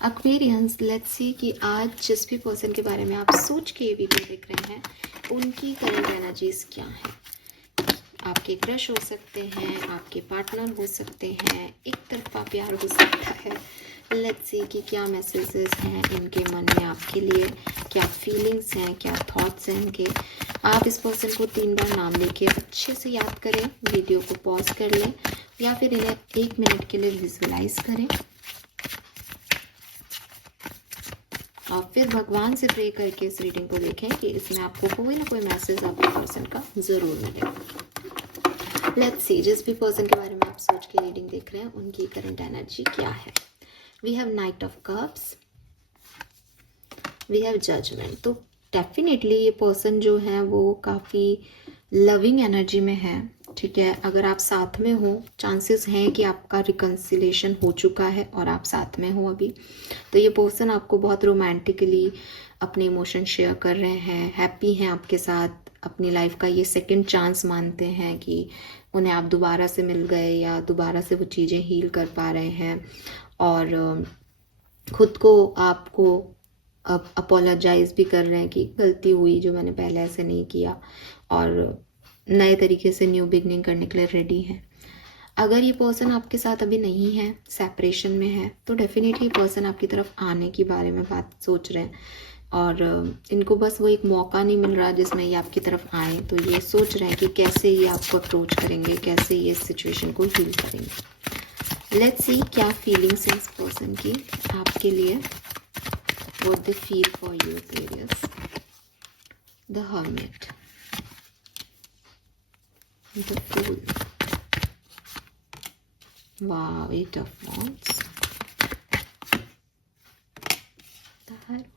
Aquarians, let's see कि आज जिस भी पर्सन के बारे में आप सोच के ये वीडियो देख रहे हैं उनकी करंट एनर्जीज क्या है। आपके क्रश हो सकते हैं, आपके पार्टनर हो सकते हैं, एक तरफा प्यार हो सकता है। लेट्स सी कि क्या मैसेजेस हैं इनके मन में आपके लिए, क्या फीलिंग्स हैं, क्या थॉट्स हैं इनके। आप इस पर्सन को 3 बार नाम लेके अच्छे से याद करें, वीडियो को पॉज कर लें या फिर इन्हें 1 मिनट के लिए विजुअलाइज करें और फिर भगवान से प्रे करके इस रीडिंग को देखें कि इसमें आपको कोई ना कोई मैसेज आपके पर्सन का ज़रूर मिलेगा। लेट्स सी, जिस भी पर्सन के बारे में आप सोच के रीडिंग देख रहे हैं उनकी करंट एनर्जी क्या है। We have knight of cups, we have judgement. तो डेफिनेटली ये पर्सन जो है वो काफ़ी लविंग एनर्जी में है, ठीक है। अगर आप साथ में हो, चांसेस हैं कि आपका रिकन्सिलेशन हो चुका है और आप साथ में हो अभी। तो ये पर्सन आपको बहुत रोमांटिकली अपने इमोशन शेयर कर रहे हैं, हैप्पी हैं आपके साथ, अपनी लाइफ का ये सेकंड चांस मानते हैं कि उन्हें आप दोबारा से मिल गए या दोबारा से वो चीज़ें हील कर पा रहे हैं और खुद को आपको अपोलोजाइज भी कर रहे हैं कि गलती हुई जो मैंने पहले ऐसे नहीं किया, और नए तरीके से न्यू बिगनिंग करने के लिए रेडी हैं। अगर ये पर्सन आपके साथ अभी नहीं है, सेपरेशन में है, तो डेफिनेटली ये पर्सन आपकी तरफ आने के बारे में बात सोच रहे हैं और इनको बस वो एक मौका नहीं मिल रहा जिसमें ये आपकी तरफ आए। तो ये सोच रहे हैं कि कैसे ये आपको अप्रोच करेंगे, कैसे ये सिचुएशन को हील करेंगे। लेट्स सी क्या फीलिंग्स हैं इस पर्सन की आपके लिए। What they feel for you, Aquarius. The Hermit, the Fool, wow, 8 of Wands, the Hierophant.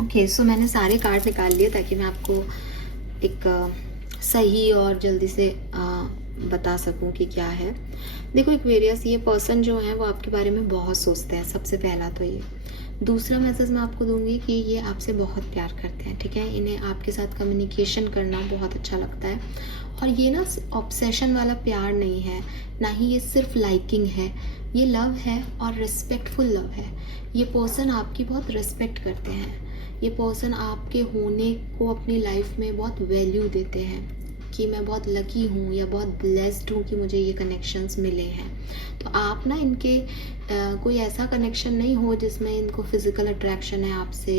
Okay, so मैंने सारे कार्ड निकाल लिए ताकि मैं आपको एक सही और जल्दी से बता सकूं कि क्या है। देखो एक्वेरियस, ये पर्सन जो है वो आपके बारे में बहुत सोचते हैं, सबसे पहला तो ये। दूसरा मैसेज मैं आपको दूंगी कि ये आपसे बहुत प्यार करते हैं, ठीक है। इन्हें आपके साथ कम्युनिकेशन करना बहुत अच्छा लगता है और ये ना ऑब्सेशन वाला प्यार नहीं है, ना ही ये सिर्फ लाइकिंग है, ये लव है और रिस्पेक्टफुल लव है। ये पर्सन आपकी बहुत रिस्पेक्ट करते हैं, ये पर्सन आपके होने को अपनी लाइफ में बहुत वैल्यू देते हैं कि मैं बहुत लकी हूँ या बहुत ब्लेस्ड हूँ कि मुझे ये कनेक्शंस मिले हैं। तो आप ना इनके कोई ऐसा कनेक्शन नहीं हो जिसमें इनको फिजिकल अट्रैक्शन है आपसे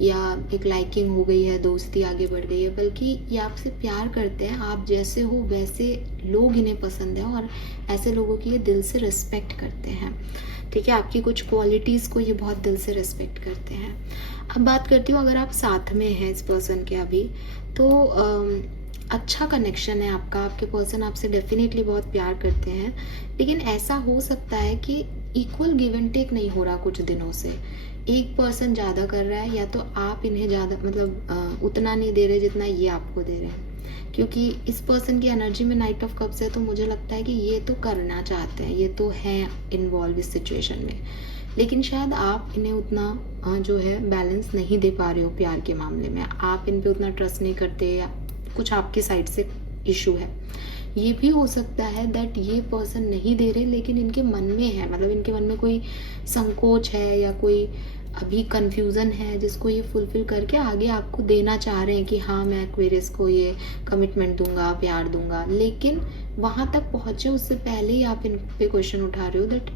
या एक लाइकिंग हो गई है, दोस्ती आगे बढ़ गई है, बल्कि ये आपसे प्यार करते हैं। आप जैसे हो वैसे लोग इन्हें पसंद है और ऐसे लोगों की ये दिल से रिस्पेक्ट करते हैं, ठीक है। आपकी कुछ क्वालिटीज़ को ये बहुत दिल से रिस्पेक्ट करते हैं। अब बात करती हूँ अगर आप साथ में हैं इस पर्सन के अभी, तो अच्छा कनेक्शन है आपका, आपके पर्सन आपसे डेफिनेटली बहुत प्यार करते हैं, लेकिन ऐसा हो सकता है कि इक्वल गिव एंड टेक नहीं हो रहा कुछ दिनों से। एक पर्सन ज़्यादा कर रहा है या तो आप इन्हें ज़्यादा मतलब उतना नहीं दे रहे जितना ये आपको दे रहे हैं, क्योंकि इस पर्सन की एनर्जी में नाइट ऑफ कप्स है। तो मुझे लगता है कि ये तो करना चाहते हैं, ये तो हैं इन्वॉल्व इस सिचुएशन में, लेकिन शायद आप इन्हें उतना जो है बैलेंस नहीं दे पा रहे हो प्यार के मामले में। आप इन पे उतना ट्रस्ट नहीं करते या कुछ आपकी साइड से इशू है। ये भी हो सकता है दैट ये पर्सन नहीं दे रहे लेकिन इनके मन में है, मतलब इनके मन में कोई संकोच है या कोई अभी कंफ्यूजन है जिसको ये फुलफिल करके आगे आपको देना चाह रहे हैं कि हाँ मैं एक्वेरियस को ये कमिटमेंट दूंगा, प्यार दूंगा, लेकिन वहाँ तक पहुँचे उससे पहले ही आप इन पे क्वेश्चन उठा रहे हो दैट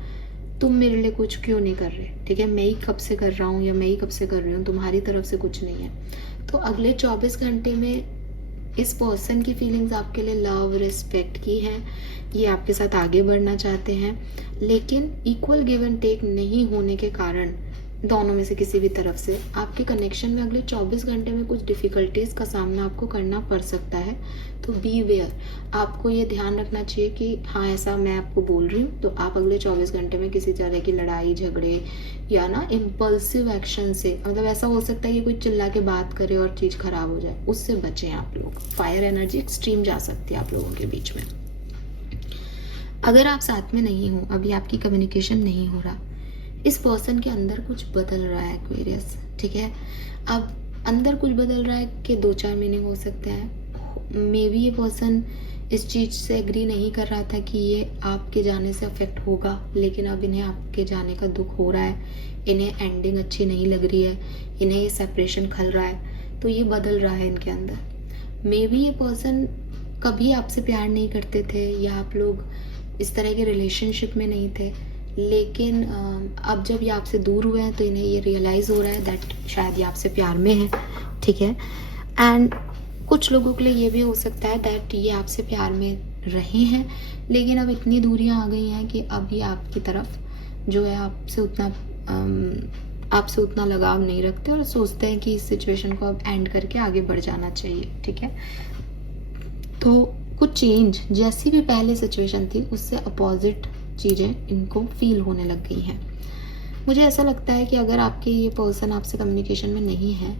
तुम मेरे लिए कुछ क्यों नहीं कर रहे, ठीक है, मैं ही कब से कर रहा हूँ या मैं ही कब से कर रही हूँ, तुम्हारी तरफ से कुछ नहीं है। तो अगले 24 घंटे में इस पर्सन की फीलिंग्स आपके लिए लव रिस्पेक्ट की हैं, ये आपके साथ आगे बढ़ना चाहते हैं, लेकिन इक्वल गिव एंड टेक नहीं होने के कारण दोनों में से किसी भी तरफ से आपके कनेक्शन में अगले 24 घंटे में कुछ डिफ़िकल्टीज़ का सामना आपको करना पड़ सकता है। तो बी वेयर, आपको ये ध्यान रखना चाहिए कि हाँ, ऐसा मैं आपको बोल रही हूँ, तो आप अगले 24 घंटे में किसी तरह की लड़ाई झगड़े या ना इम्पल्सिव एक्शन से, मतलब ऐसा हो सकता है कि कोई चिल्ला के बात करे और चीज़ ख़राब हो जाए, उससे बचें आप लोग। फायर एनर्जी एक्सट्रीम जा सकती है आप लोगों के बीच में। अगर आप साथ में नहीं हो, अभी आपकी कम्युनिकेशन नहीं हो रहा, इस पर्सन के अंदर कुछ बदल रहा है एक्वेरियस, ठीक है। अब अंदर कुछ बदल रहा है कि 2-4 मीनिंग हो सकते हैं। मे बी ये पर्सन इस चीज़ से एग्री नहीं कर रहा था कि ये आपके जाने से अफेक्ट होगा, लेकिन अब इन्हें आपके जाने का दुख हो रहा है, इन्हें एंडिंग अच्छी नहीं लग रही है, इन्हें ये सेपरेशन खल रहा है, तो ये बदल रहा है इनके अंदर। मे बी ये पर्सन कभी आपसे प्यार नहीं करते थे या आप लोग इस तरह के रिलेशनशिप में नहीं थे, लेकिन अब जब ये आपसे दूर हुए हैं तो इन्हें ये रियलाइज़ हो रहा है दैट शायद ये आपसे प्यार में है, ठीक है। एंड कुछ लोगों के लिए ये भी हो सकता है दैट ये आपसे प्यार में रहे हैं, लेकिन अब इतनी दूरियां आ गई हैं कि अब ये आपकी तरफ जो है आपसे उतना लगाव नहीं रखते और सोचते हैं कि इस सिचुएशन को अब एंड करके आगे बढ़ जाना चाहिए, ठीक है। तो कुछ चेंज, जैसी भी पहले सिचुएशन थी उससे अपोजिट चीज़ें इनको फील होने लग गई हैं। मुझे ऐसा लगता है कि अगर आपके ये पर्सन आपसे कम्युनिकेशन में नहीं है,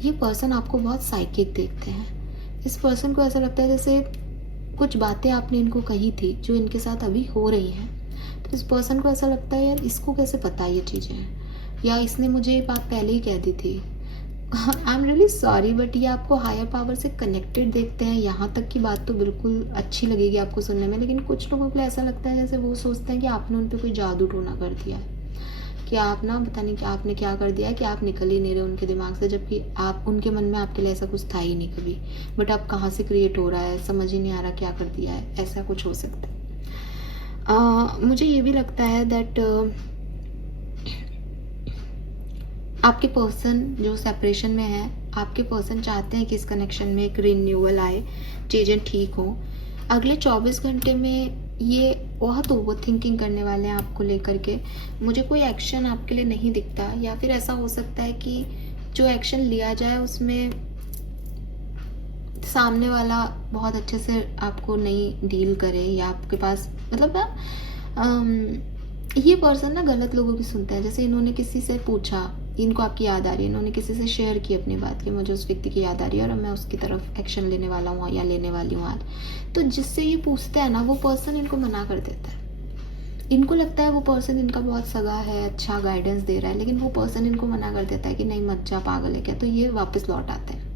ये पर्सन आपको बहुत साइकिक देखते हैं। इस पर्सन को ऐसा लगता है जैसे कुछ बातें आपने इनको कही थी जो इनके साथ अभी हो रही हैं, तो इस पर्सन को ऐसा लगता है यार इसको कैसे पता ये चीज़ें, या इसने मुझे ये बात पहले ही कह दी थी। I am really sorry, but ये आपको हायर पावर से कनेक्टेड देखते हैं। यहाँ तक की बात तो बिल्कुल अच्छी लगेगी आपको सुनने में, लेकिन कुछ लोगों को ऐसा लगता है जैसे वो सोचते हैं कि आपने उन पर कोई जादू टोना कर दिया है, कि आप ना पता नहीं कि आपने क्या कर दिया है कि आप निकल ही नहीं रहे उनके दिमाग से, जबकि आप उनके मन में आपके लिए ऐसा कुछ था ही नहीं कभी, बट अब कहाँ से क्रिएट हो रहा है समझ ही नहीं आ रहा क्या कर दिया है, ऐसा कुछ हो सकता है। मुझे ये भी लगता है दैट आपके पर्सन जो सेपरेशन में है, आपके पर्सन चाहते हैं कि इस कनेक्शन में एक रिन्यूअल आए, चीज़ें ठीक हो। अगले 24 घंटे में ये बहुत ओवर थिंकिंग करने वाले हैं आपको लेकर के। मुझे कोई एक्शन आपके लिए नहीं दिखता, या फिर ऐसा हो सकता है कि जो एक्शन लिया जाए उसमें सामने वाला बहुत अच्छे से आपको नहीं डील करे, या आपके पास मतलब ना ये पर्सन ना गलत लोगों की सुनता है। जैसे इन्होंने किसी से पूछा, इनको आपकी याद आ रही है, इन्होंने किसी से शेयर की अपनी बात कि मुझे उस व्यक्ति की याद आ रही है और मैं उसकी तरफ एक्शन लेने वाला हूँ या लेने वाली हूँ आज, तो जिससे ये पूछते हैं ना वो पर्सन इनको मना कर देता है। इनको लगता है वो पर्सन इनका बहुत सगा है, अच्छा गाइडेंस दे रहा है, लेकिन वो पर्सन इनको मना कर देता है कि नहीं मत जा, पागल है क्या, तो ये वापस लौट आते हैं।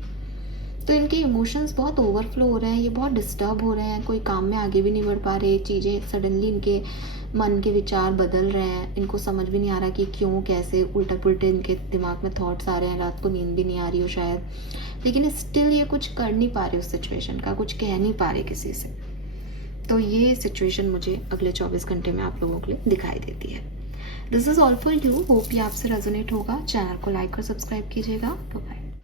तो इनके इमोशंस बहुत ओवरफ्लो हो रहे हैं, ये बहुत डिस्टर्ब हो रहे हैं, कोई काम में आगे भी नहीं बढ़ पा रहे, चीज़ें सडनली इनके मन के विचार बदल रहे हैं, इनको समझ भी नहीं आ रहा कि क्यों कैसे उल्टा पुल्टे इनके दिमाग में थॉट्स आ रहे हैं, रात को नींद भी नहीं आ रही हो शायद, लेकिन स्टिल ये कुछ कर नहीं पा रहे उस सिचुएशन का, कुछ कह नहीं पा रहे किसी से। तो ये सिचुएशन मुझे अगले 24 घंटे में आप लोगों के लिए दिखाई देती है। This is all for you, hope ये आपसे रेजोनेट होगा। चैनल को लाइक और सब्सक्राइब कीजिएगा। बाय।